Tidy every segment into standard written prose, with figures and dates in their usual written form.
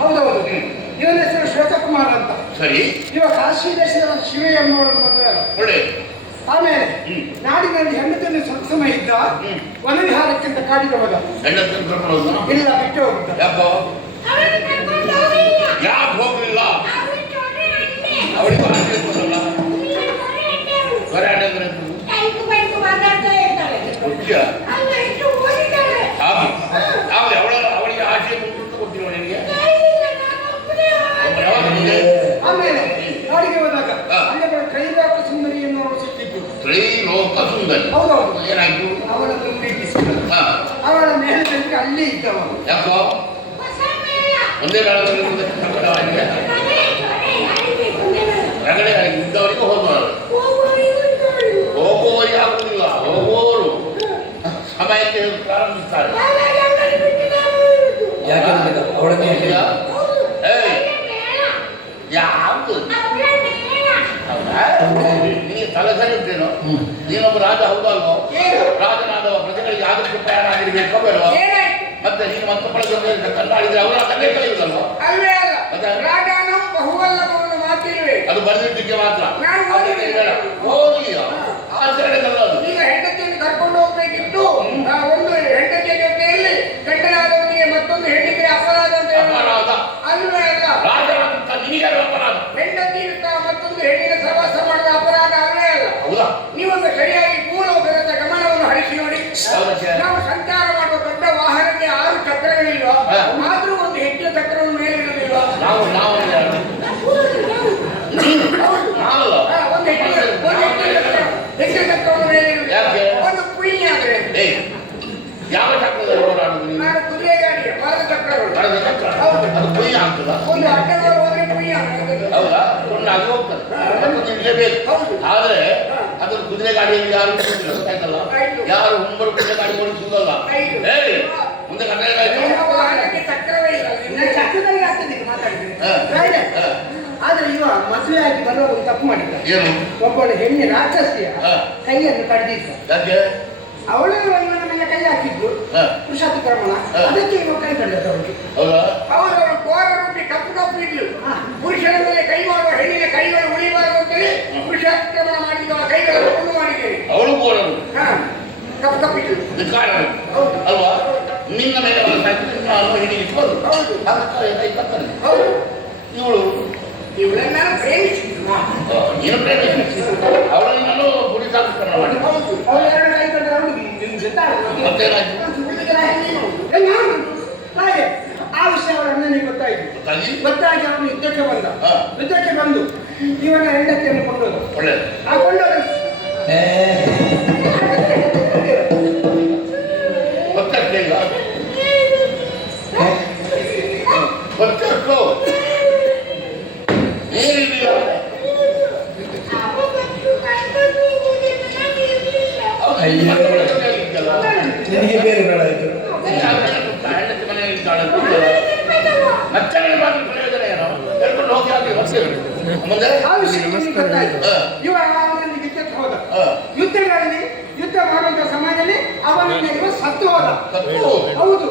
ಹೌದೌದು. ಇವನ ಹೆಸರು ಶ್ವೇತಕುಮಾರ್ ಅಂತ. ಸರಿ. ಇವ ಕಾಶಿ ದೇಶದ ಶಿವೆ ಎಂಬುವರ ಮದುವೆ. ಒಳ್ಳೆ. ಆಮೇಲೆ ನಾಡಿನಲ್ಲಿ ಹೆಣ್ಣು ಸ್ವಲ್ಪ ಸಮಯ ಇದ್ದ ವನವಿಹಾರಕ್ಕಿಂತ ಕಾಡಿಗೆ ಹೋದ. ಇಲ್ಲ, ಬಿಟ್ಟು ಹೋಗುತ್ತ. ಯಾಕೆ ಹೋಗಲಿಲ್ಲ? ಅವಳಿಗೆ ಅವಳಿಗೆ ಆಸೆ ಗೊತ್ತಿಲ್ಲ ನಿನಗೆ. ಆಮೇಲೆ ಕಾಡಿಗೆ ಹೋದಾಗ ಅಲ್ಲಿ ತ್ರೈಲೋಕ ಸುಂದರಿ ಎನ್ನುವರು ಸಿಕ್ಕಿದ್ದು. ತ್ರೈಲೋಕ ಸುಂದರಿ? ಹೌದೌದು. ಏನಾಯ್ತು? ಅವಳನ್ನು ಪ್ರೀತಿಸಿದ. ಅವಳ ಮೇಲೆ ಅಲ್ಲಿ ಇದ್ದವ. ಯಾಕೋ ಒಂದೇ ಕಾಲದಲ್ಲಿ ರಗಡೆ ಇದ್ದವರಿಗೆ ಹೋಗುವರು, ಹೋಗುವವರಿಗೆ ಆಗುವುದಿಲ್ಲ. ಹೋಗುವವರು ಸಮಯಕ್ಕೆ ಪ್ರಾರಂಭಿಸ್ತಾರೆ. ಯಾವುದು ನಿನಗೆ ತಲೆಸರಿ ಉಂಟೇನು? ನೀನೊಬ್ಬ ರಾಜ ಹೌದಲ್ವೋ? ರಾಜನಾದವ ಪ್ರಜೆಗಳಿಗೆ ಆದಷ್ಟು ಪ್ರಯಾಣ ಆಗಿರ್ಬೇಕೋ ಬೇಡವಾ? ಮತ್ತೆ ನೀನು ಮತ್ತೊಬ್ಬಳ ಜೊತೆ ಕಂಡಾಡಿದ್ರೆ ಅವರ ತಂದೆ ಕಲಿಯುವುದಲ್ವ? ಅದು ಬರೆದಿದ್ದಕ್ಕೆ ಮಾತ್ರ ಓದಿದೆಯಾ? ಆಚರಣೆಗಲ್ಲ ಅದು. ಈಗ ಹೆಂಡತಿಯನ್ನು ಕರ್ಕೊಂಡು ಹೋಗ್ಬೇಕಿತ್ತು. ಒಂದು ಹೆಂಡತಿಯ ಜೊತೆಯಲ್ಲಿ ಗಂಡನಾದವನಿಗೆ ಮತ್ತೊಂದು ಹೆಣ್ಣಿಗೆ ಅಪರಾಧ ಅಂತ ಅಪರಾಧ ಅಲ್ವೇ ಅಲ್ಲ? ರಾಜನಾದಂತ ನಿನಗೆ ಅಪರಾಧ. ಹೆಂಡತಿ ಮತ್ತೊಂದು ಹೆಣ್ಣಿನ ಸಹವಾಸ ಮಾಡುವ ಅಪರಾಧ ಅಲ್ವೇ ಅಲ್ಲ? ಹೌದಾ? ನೀವೊಂದು ಸರಿಯಾಗಿ ಭೂಲೋಕದ ಗಮನವನ್ನು ಹರಿಸಿ ನೋಡಿ. ನಾವು ಸಂಚಾರ ಮಾಡುವ ದೊಡ್ಡ ವಾಹನಕ್ಕೆ 6 ಚಕ್ರಗಳಿಲ್ವ? ಆದ್ರೂ ಒಂದು ಹೆಚ್ಚಿನ ಚಕ್ರವನ್ನು ಮೇಲೆ ಇರುವುದಿಲ್ವ? ಹೆಚ್ಚಿನ ಚಕ್ರವನ್ನು ಮೇಲೆ ಒಂದು ಪುಣ್ಯ ಆದ್ರೆ ಯಾವ ಚಕ್ರದಲ್ಲಿ ಓಡಾಡುದು? ನಾನು ಕುದುರೆ ಗಾಡಿ ಮರದ ಚಕ್ರಗಳು. ಅದು ಪುಣ್ಯ ಆಗ್ತದ? ಒಂದು ಅಡ್ಡಗಳು ಹೋದ್ರೆ ಪುಣ್ಯ. ಹೌದಾ? ಅದು ಹೋಗ್ತದೆ ಬೇಕು. ಆದ್ರೆ ಅದ್ರ ಕುದುರೆ ಗಾಡಿಯಲ್ಲಿ ಯಾರು ಗೊತ್ತಾಯ್ತಲ್ಲ, ಯಾರು ಹುಂಬರು ಕುದುರೆ ಗಾಡಿ ಓಡಿಸುವುದಲ್ಲ. ಮುಂದೆ ಚಕ್ರವೇ ಇಲ್ಲ. ಚಕ್ರದಲ್ಲಿ ಆಗ್ತದೆ ಮಾತಾಡ್ತೀನಿ. ಆದ್ರೆ ಇವ ಮದುವೆ ಆಗಿ ಬರುವ ಒಂದು ತಪ್ಪು ಮಾಡಿದ್ದ. ಏನು? ಒಬ್ಬಳು ಹೆಣ್ಣೆ ರಾಕ್ಷಸಿಯ ಕೈಯನ್ನು ಕಡಿದಿದ್ದ. ಅವಳು ಇವನ ಮೇಲೆ ಕೈ ಹಾಕಿದ್ದು ಪುರುಷಾತಿಕ್ರಮಣ. ಅದಕ್ಕೆ ಇವ ಕೈ ಕಡಿದ. ಅವರವರು ಕೋರ ರೂಪಿ ಕಪ್ಪು ಇದ್ಲು. ಪುರುಷನ ಮೇಲೆ ಕೈ ಮಾಡುವ ಹೆಣ್ಣಿನ ಕೈಗಳು ಉಳಿಬಾರದು ಅಂತೇಳಿ ಪುರುಷಾತಿಕ್ರಮಣ ಮಾಡಿದ ಕೈಗಳನ್ನು ಒಂದು ಮಾಡಿದ್ದೇವೆ. ಅವಳು ಕಪ್ಪಿದ್ಲು ಅಲ್ವಾ? ನಿನ್ನ ಮೇಲೆ ಹಿಡಿಯಿಟ್ಕೊಂಡು ಇವಳು ಇವಳನ್ನ ನಾನು ಪ್ರೇಮಿಸಿದ್ದು. ನೀನು ಪ್ರೇಮಿಸಿ ಅವಳನ್ನು ನಾನು ಗುಡಿ ಸಾಧಿಸ್ತಾನ ಮಾಡಿ ಆ ವಿಷಯ ಅವರ ಅಣ್ಣನಿಗೆ ಗೊತ್ತಾಗಿ ಅವನು ಯುದ್ಧಕ್ಕೆ ಬಂದ. ಯುದ್ಧಕ್ಕೆ ಬಂದು ಇವನ ಹೆಂಡತಿಯನ್ನು ಕೊಂಡೋದು. ಆ ಕೊಂಡೋದು ನಿನಗೆ ಬೇರೆ ಬೇಡ ಆಯ್ತು. ಪ್ರಯೋಜನ ಏನೋ ಹೇಳ್ಕೊಂಡು ಹೋಗಿ ಹಾಕಿ ಯುದ್ಧಗಳಲ್ಲಿ ಯುದ್ಧ ಮಾಡುವಂತ ಸಮಯದಲ್ಲಿ ಅವನಿಗೆ ಸತ್ತು ಹೋದ. ಹೌದು.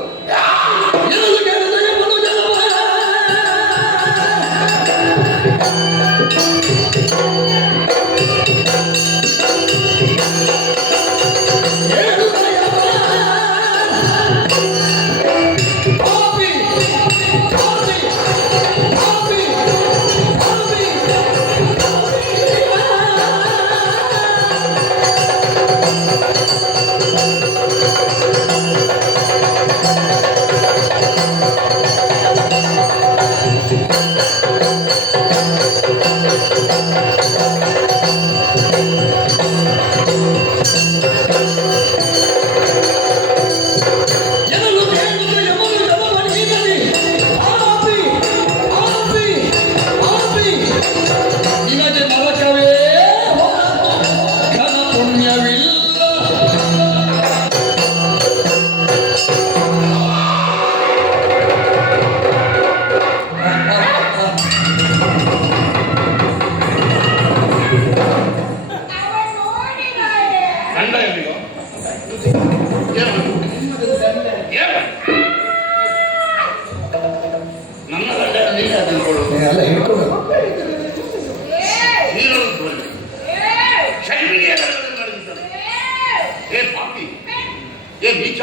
ನೀಚ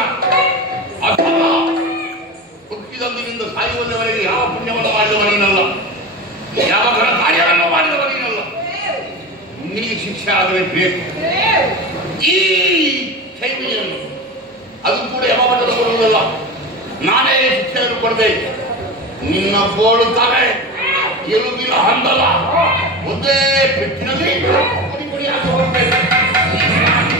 ಅಥವಾ ಹುಟ್ಟಿದಂದಿನಿಂದ ಸಾಯುವಲ್ಲಿವರೆಗೆ ಯಾವ ಪುಣ್ಯವನ್ನು ಮಾಡಿದವ ನೀನಲ್ಲ, ಯಾವ ಘನ ಕಾರ್ಯವನ್ನು ಮಾಡಿದವ ನೀನಲ್ಲ. ನಿನಗೆ ಶಿಕ್ಷೆ ಆಗಲೇ ಬೇಕು. ಈ ಶೈಲಿಯನ್ನು ಅದು ಕೂಡ ಯಮಭಟರು ಕೊಡುವುದಲ್ಲ, ನಾನೇ ಶಿಕ್ಷೆಯನ್ನು ಕೊಡಬೇಕು. ನಿನ್ನ ಬೋಳು ತಲೆ ಎಲುಬಿನ ಹಂದಲ್ಲ, ಒಂದೇ ಪೆಟ್ಟಿನಲ್ಲಿ ಪುಡಿ ಪುಡಿ ಹಾಕಿ ಹೋಗ್ಬೇಕು.